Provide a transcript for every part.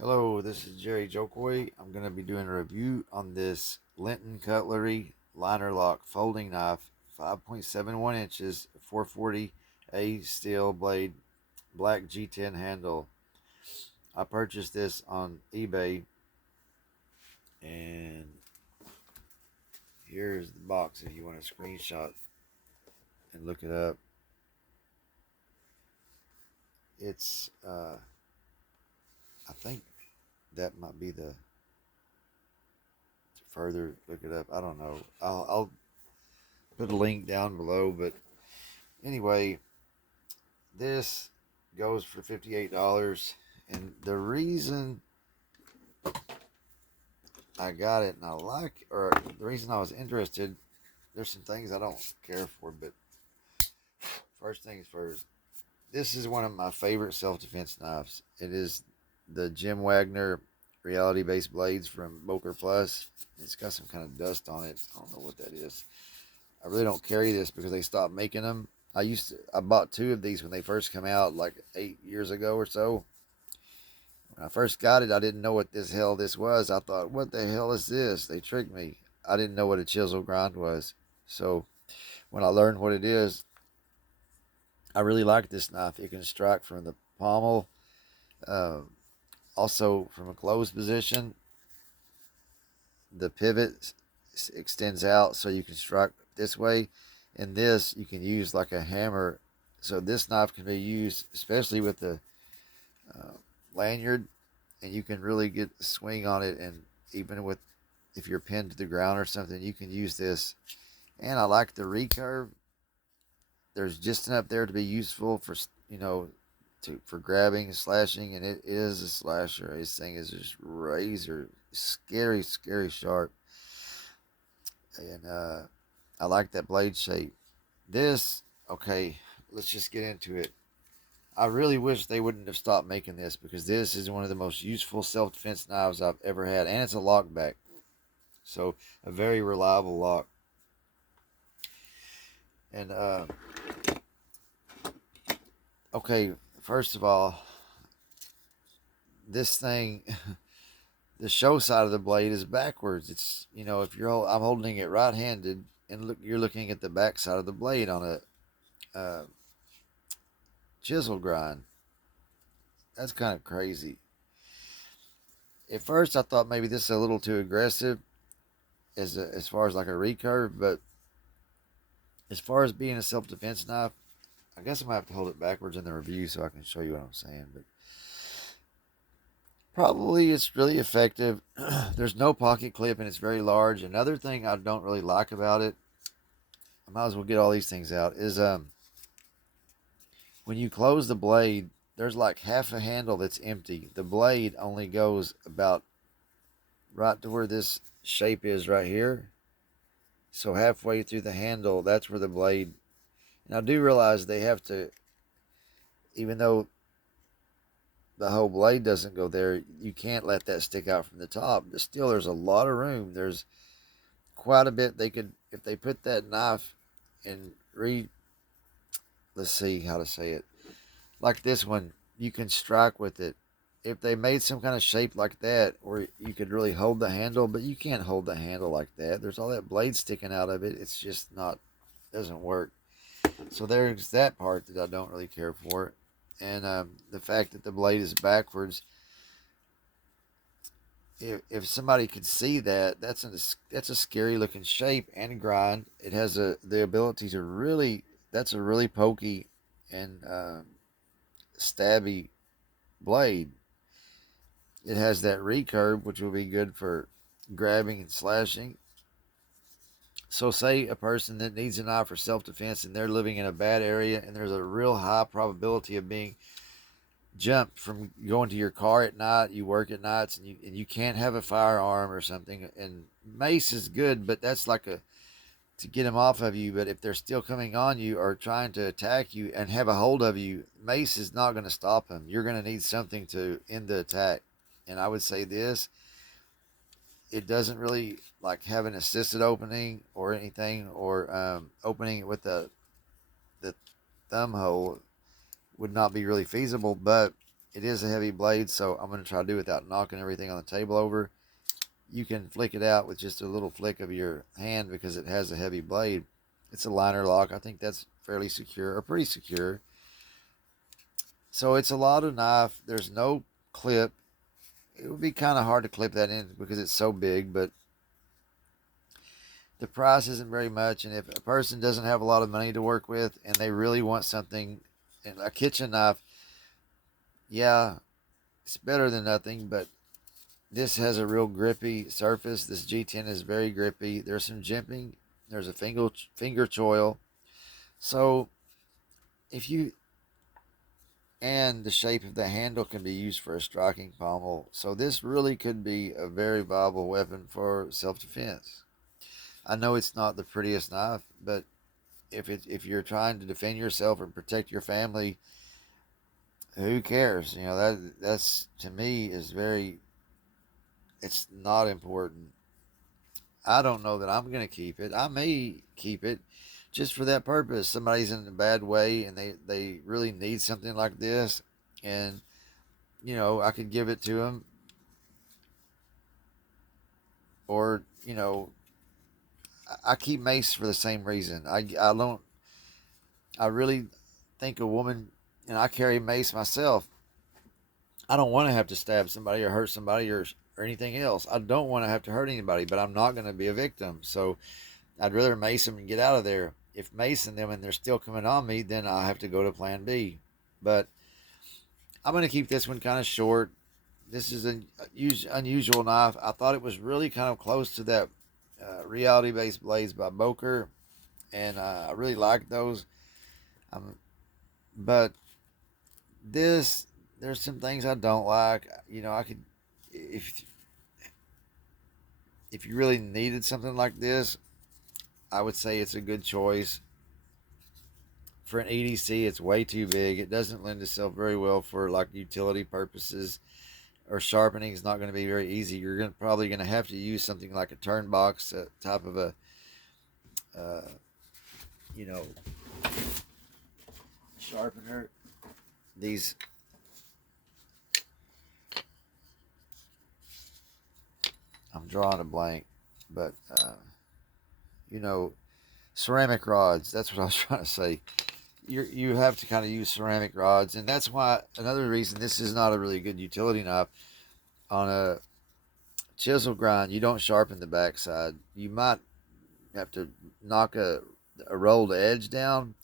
Hello, this is Jerry Jokoy. I'm going to be doing a review on this Linton Cutlery Linerlock Folding Knife, 5.71 inches, 440A steel blade, black G10 handle. I purchased this on eBay, and here's the box if you want to screenshot and look it up. It's, I think that might be the, to further look it up. I don't know. I'll put a link down below, but anyway, this goes for $58. And the reason I got it and I like, or the reason I was interested, there's some things I don't care for, but first things first, this is one of my favorite self-defense knives. It is the Jim Wagner reality-based blades from Boker Plus. It's got some kind of dust on it. I don't know what that is. I really don't carry this because they stopped making them. I bought two of these when they first come out, like 8 years ago or so. When I first got it, I didn't know what this hell this was. I thought, what the hell is this? They tricked me. I didn't know what a chisel grind was. So when I learned what it is, I really like this knife. It can strike from the pommel, uh, also from a closed position. The pivot extends out so you can strike this way. And this you can use like a hammer. So this knife can be used, especially with the uh, lanyard, and you can really get a swing on it. And even with, if you're pinned to the ground or something, you can use this. And I like the recurve. There's just enough there to be useful for, for grabbing and slashing, and it is a slasher. This thing is just razor, scary sharp. And I like that blade shape. This, okay, let's just get into it. I really wish they wouldn't have stopped making this, because this is one of the most useful self-defense knives I've ever had, and it's a lockback, so a very reliable lock. And okay, first of all, this thing, the show side of the blade is backwards. It's, if I'm holding it right-handed, and you're looking at the back side of the blade on a chisel grind. That's kind of crazy. At first, I thought maybe this is a little too aggressive as far as like a recurve, but as far as being a self-defense knife, I guess I'm gonna have to hold it backwards in the review so I can show you what I'm saying. But probably it's really effective. There's no pocket clip and it's very large. Another thing I don't really like about it, I might as well get all these things out, is when you close the blade, there's like half a handle that's empty. The blade only goes about right to where this shape is right here. So halfway through the handle, that's where the blade. And I do realize they have to, even though the whole blade doesn't go there, you can't let that stick out from the top. But still, there's a lot of room. There's quite a bit they could, if they put that knife and let's see how to say it, like this one, you can strike with it. If they made some kind of shape like that, or you could really hold the handle, but you can't hold the handle like that. There's all that blade sticking out of it. It's just not, doesn't work. So there's that part that I don't really care for. And the fact that the blade is backwards, if somebody could see that, that's a scary looking shape and grind. It has the ability to really, that's a really pokey and stabby blade. It has that recurve, which will be good for grabbing and slashing. So say a person that needs a knife for self-defense and they're living in a bad area and there's a real high probability of being jumped from going to your car at night. You work at nights and you can't have a firearm or something. And mace is good, but that's like a, to get them off of you. But if they're still coming on you or trying to attack you and have a hold of you, mace is not going to stop them. You're going to need something to end the attack. And I would say this, it doesn't really like have an assisted opening or anything, or opening it with the thumb hole would not be really feasible. But it is a heavy blade, so I'm going to try to do it without knocking everything on the table over. You can flick it out with just a little flick of your hand because it has a heavy blade. It's a liner lock. I think that's fairly secure, or pretty secure. So it's a lot of knife. There's no clip. It would be kind of hard to clip that in because it's so big, but the price isn't very much. And if a person doesn't have a lot of money to work with and they really want something, a kitchen knife, yeah, it's better than nothing, but this has a real grippy surface. This G10 is very grippy. There's some jimping. There's a finger choil. So if you, and the shape of the handle can be used for a striking pommel. So this really could be a very viable weapon for self-defense. I know it's not the prettiest knife, but if you're trying to defend yourself and protect your family, who cares? You know, that's to me is very, it's not important. I don't know that I'm going to keep it. I may keep it just for that purpose. Somebody's in a bad way and they really need something like this, and I could give it to them, or I keep mace for the same reason. I really think a woman, and I carry mace myself. I don't want to have to stab somebody or hurt somebody or anything else. I don't want to have to hurt anybody, but I'm not going to be a victim. So I'd rather mace them and get out of there. If macing them and they're still coming on me, then I have to go to plan B. But I'm going to keep this one kind of short. This is an unusual knife. I thought it was really kind of close to that reality-based blades by Boker, and I really like those. But there's some things I don't like. I could, if you really needed something like this, I would say it's a good choice. For an EDC, it's way too big. It doesn't lend itself very well for like utility purposes, or sharpening is not going to be very easy. You're probably going to have to use something like a turnbox type of a, uh, you know, sharpener. These, I'm drawing a blank, but ceramic rods. That's what I was trying to say. You have to kind of use ceramic rods, and that's why another reason this is not a really good utility knife. On a chisel grind, you don't sharpen the backside. You might have to knock a rolled edge down,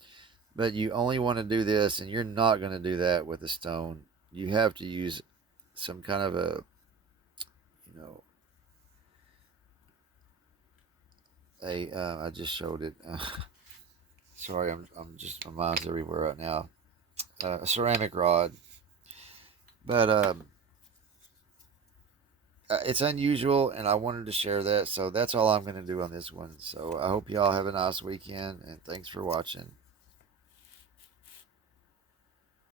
but you only want to do this, and you're not going to do that with a stone. You have to use some kind of a, you know, I just showed it. Sorry, I'm just, my mind's everywhere right now. A ceramic rod, but it's unusual, and I wanted to share that. So that's all I'm going to do on this one. So I hope y'all have a nice weekend, and thanks for watching.